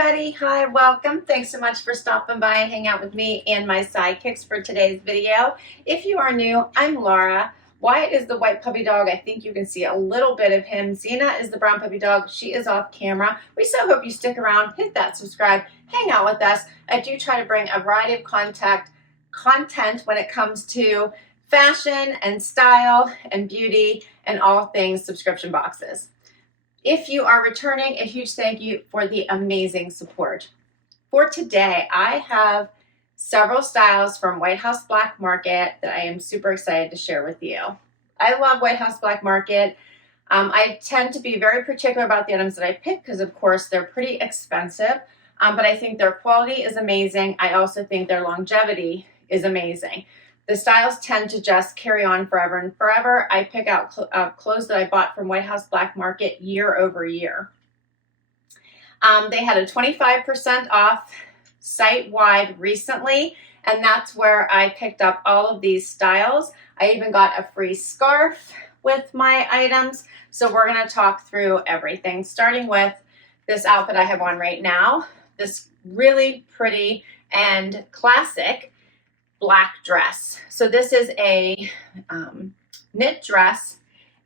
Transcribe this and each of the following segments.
everybody. Hi, welcome. Thanks so much for stopping by and hang out with me and my sidekicks for today's video. If you are new, I'm Laura. Wyatt is the white puppy dog. I think you can see a little bit of him. Zena is the brown puppy dog. She is off camera. We so hope you stick around, hit that subscribe, hang out with us. I do try to bring a variety of content when it comes to fashion and style and beauty and all things subscription boxes. If you are returning, a huge thank you for the amazing support. For today, I have several styles from White House Black Market that I am super excited to share with you. I love White House Black Market. I tend to be very particular about the items that I pick because, of course, they're pretty expensive, but I think their quality is amazing. I also think their longevity is amazing. The styles tend to just carry on forever and forever. I pick out clothes that I bought from White House Black Market year over year. They had a 25% off site-wide recently, and that's where I picked up all of these styles. I even got a free scarf with my items. So we're going to talk through everything, starting with this outfit I have on right now, this really pretty and classic black dress. So this is a knit dress,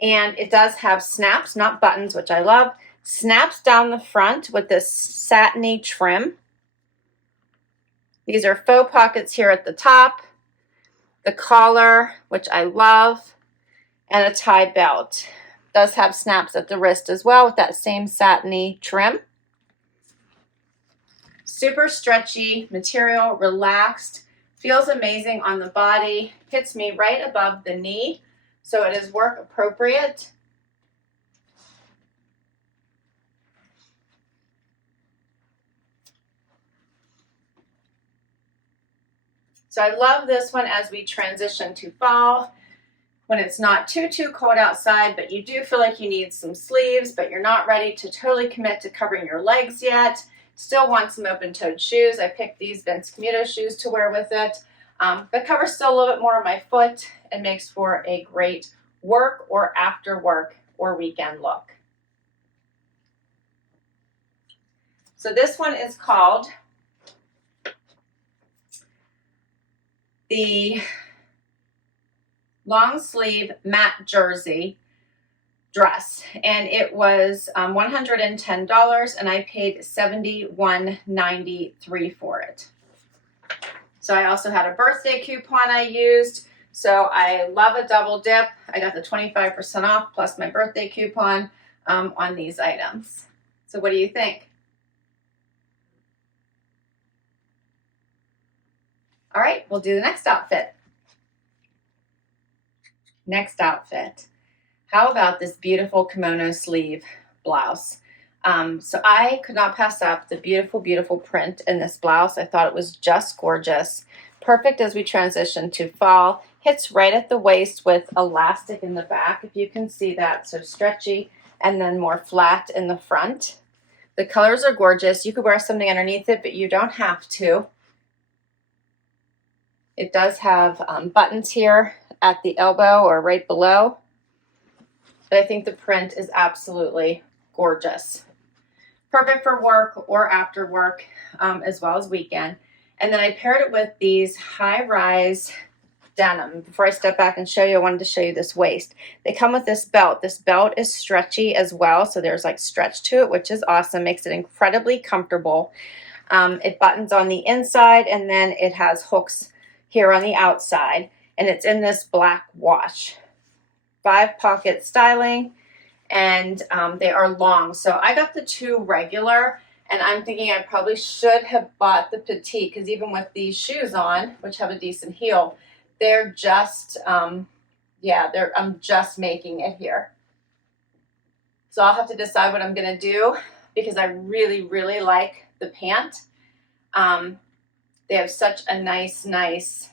and it does have snaps, not buttons, which I love. Snaps down the front with this satiny trim. These are faux pockets here at the top, the collar, which I love, and a tie belt. It does have snaps at the wrist as well with that same satiny trim. Super stretchy material, relaxed. Feels amazing on the body, hits me right above the knee, so it is work appropriate. So I love this one as we transition to fall, when it's not too cold outside, but you do feel like you need some sleeves, but you're not ready to totally commit to covering your legs yet. Still want some open-toed shoes. I picked these Vince Camuto shoes to wear with it. But covers still a little bit more of my foot and makes for a great work or after work or weekend look. So this one is called the long sleeve matte jersey dress, and it was $110, and I paid $71.93 for it. So I also had a birthday coupon I used, so I love a double dip. I got the 25% off plus my birthday coupon on these items. So what do you think? All right, we'll do the next outfit. Next outfit. How about this beautiful kimono sleeve blouse? So I could not pass up the beautiful, beautiful print in this blouse. I thought it was just gorgeous. Perfect as we transition to fall. Hits right at the waist with elastic in the back, if you can see that. So stretchy and then more flat in the front. The colors are gorgeous. You could wear something underneath it, but you don't have to. It does have buttons here at the elbow or right below. But I think the print is absolutely gorgeous. Perfect for work or after work, as well as weekend. And then I paired it with these high-rise denim. Before I step back and show you, I wanted to show you this waist. They come with this belt. This belt is stretchy as well, so there's like stretch to it, which is awesome. Makes it incredibly comfortable. It buttons on the inside, and then it has hooks here on the outside, and it's in this black wash. 5-pocket styling, and they are long. So I got the 2 regular, and I'm thinking I probably should have bought the petite, because even with these shoes on, which have a decent heel, they're just, I'm just making it here. So I'll have to decide what I'm gonna do, because I really, really like the pant. They have such a nice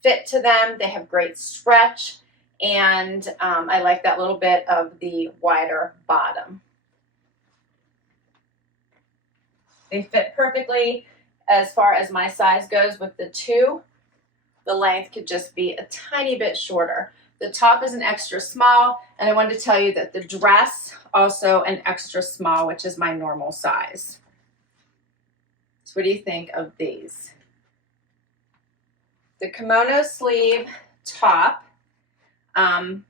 fit to them. They have great stretch. And I like that little bit of the wider bottom. They fit perfectly as far as my size goes with the 2. The length could just be a tiny bit shorter. The top is an extra small, and I wanted to tell you that the dress also an extra small, which is my normal size. So what do you think of these? The kimono sleeve top, $99.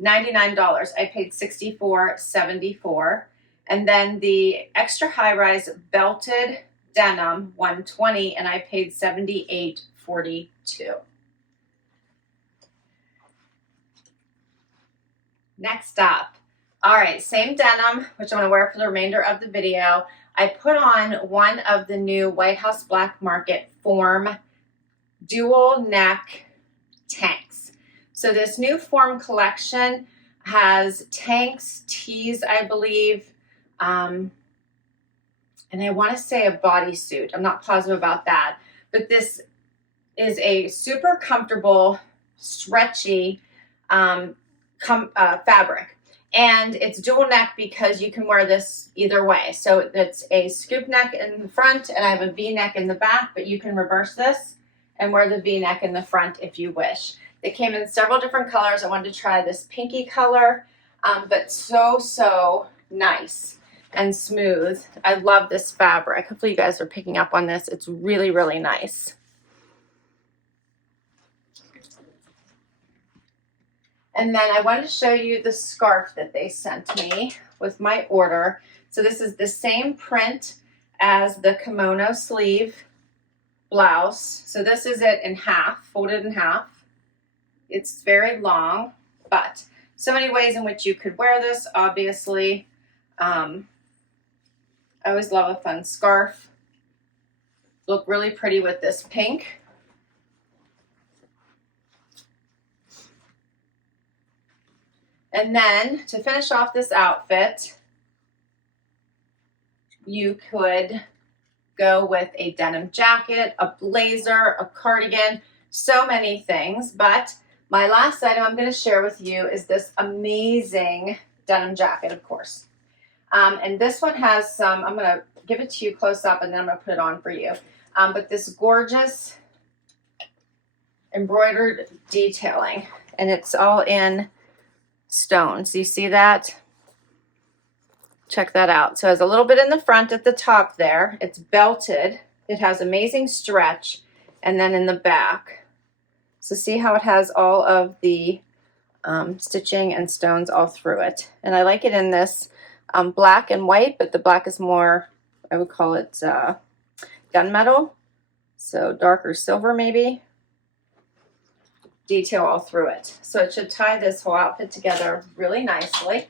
I paid $64.74. And then the extra high-rise belted denim, $120, and I paid $78.42. Next up, all right, same denim, which I'm going to wear for the remainder of the video. I put on one of the new White House Black Market Form dual neck tanks. So this new Form collection has tanks, tees, I believe, and I want to say a bodysuit. I'm not positive about that, but this is a super comfortable, stretchy fabric, and it's dual neck because you can wear this either way. So it's a scoop neck in the front, and I have a V-neck in the back, but you can reverse this and wear the V-neck in the front if you wish. They came in several different colors. I wanted to try this pinky color, but so nice and smooth. I love this fabric. Hopefully you guys are picking up on this. It's really, really nice. And then I wanted to show you the scarf that they sent me with my order. So this is the same print as the kimono sleeve blouse. So this is it in half, folded in half. It's very long, but so many ways in which you could wear this, obviously. I always love a fun scarf. Look really pretty with this pink. And then to finish off this outfit, you could go with a denim jacket, a blazer, a cardigan, so many things. But my last item I'm going to share with you is this amazing denim jacket, of course. And this one has some, I'm going to give it to you close up and then I'm going to put it on for you. But this gorgeous embroidered detailing, and it's all in stones. You see that? Check that out. So it has a little bit in the front at the top there. It's belted. It has amazing stretch. And then in the back. So see how it has all of the stitching and stones all through it. And I like it in this black and white, but the black is more, I would call it gunmetal. So darker silver maybe. Detail all through it. So it should tie this whole outfit together really nicely.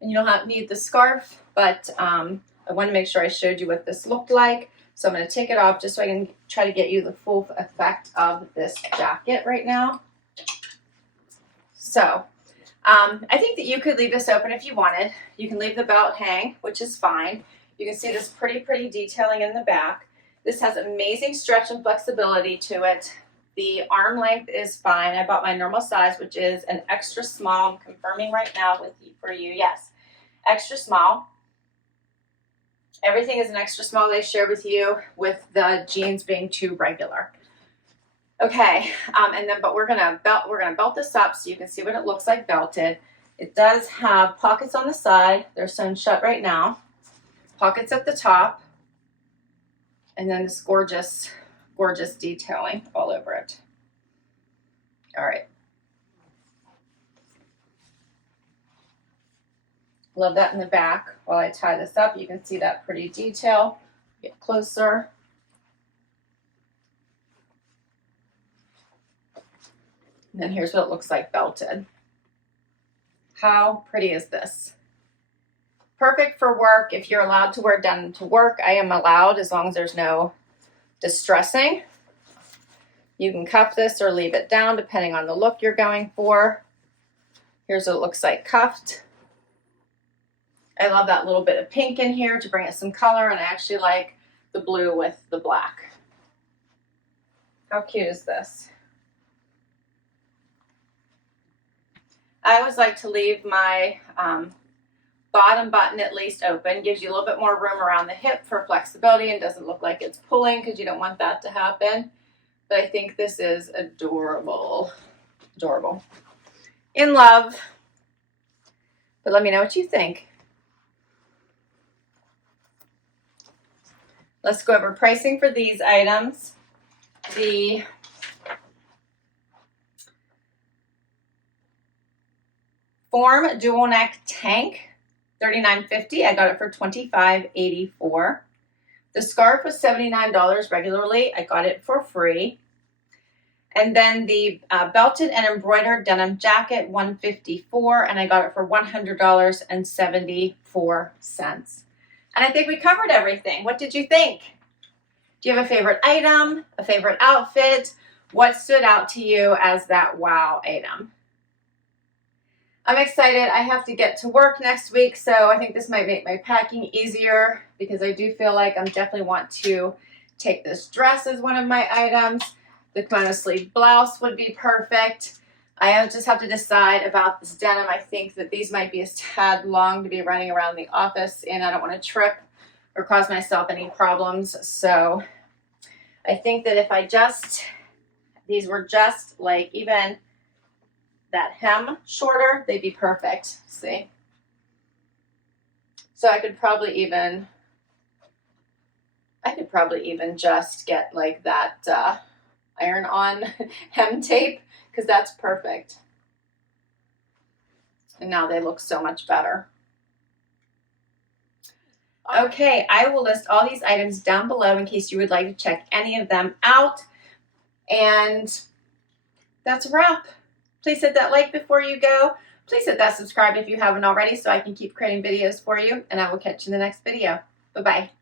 And you don't need the scarf, but I want to make sure I showed you what this looked like. So I'm going to take it off just so I can try to get you the full effect of this jacket right now. So I think that you could leave this open if you wanted. You can leave the belt hang, which is fine. You can see this pretty detailing in the back. This has amazing stretch and flexibility to it. The arm length is fine. I bought my normal size, which is an extra small. I'm confirming right now for you. Yes, extra small. Everything is an extra small they shared with you, with the jeans being too regular. Okay, but we're gonna belt this up so you can see what it looks like belted. It does have pockets on the side. They're sewn shut right now. Pockets at the top, and then this gorgeous detailing all over it. All right. Love that in the back. While I tie this up, you can see that pretty detail. Get closer. And then here's what it looks like belted. How pretty is this? Perfect for work. If you're allowed to wear denim to work, I am allowed, as long as there's no distressing. You can cuff this or leave it down depending on the look you're going for. Here's what it looks like cuffed. I love that little bit of pink in here to bring it some color, and I actually like the blue with the black. How cute is this? I always like to leave my bottom button at least open. Gives you a little bit more room around the hip for flexibility and doesn't look like it's pulling, because you don't want that to happen. But I think this is adorable. Adorable. In love. But let me know what you think. Let's go over pricing for these items. The Form dual neck tank, $39.50. I got it for $25.84. The scarf was $79 regularly. I got it for free. And then the belted and embroidered denim jacket, $154, and I got it for $100.74. And I think we covered everything. What did you think? Do you have a favorite item, a favorite outfit? What stood out to you as that wow item? I'm excited. I have to get to work next week, so I think this might make my packing easier because I do feel like I definitely want to take this dress as one of my items. The kimono sleeve blouse would be perfect. I just have to decide about this denim. I think that these might be a tad long to be running around the office, and I don't want to trip or cause myself any problems. So I think that if I these were just like even that hem shorter, they'd be perfect. See? So I could probably even just get like that iron-on hem tape, because that's perfect. And now they look so much better. Okay, I will list all these items down below in case you would like to check any of them out. And that's a wrap. Please hit that like before you go. Please hit that subscribe if you haven't already so I can keep creating videos for you. And I will catch you in the next video. Bye-bye.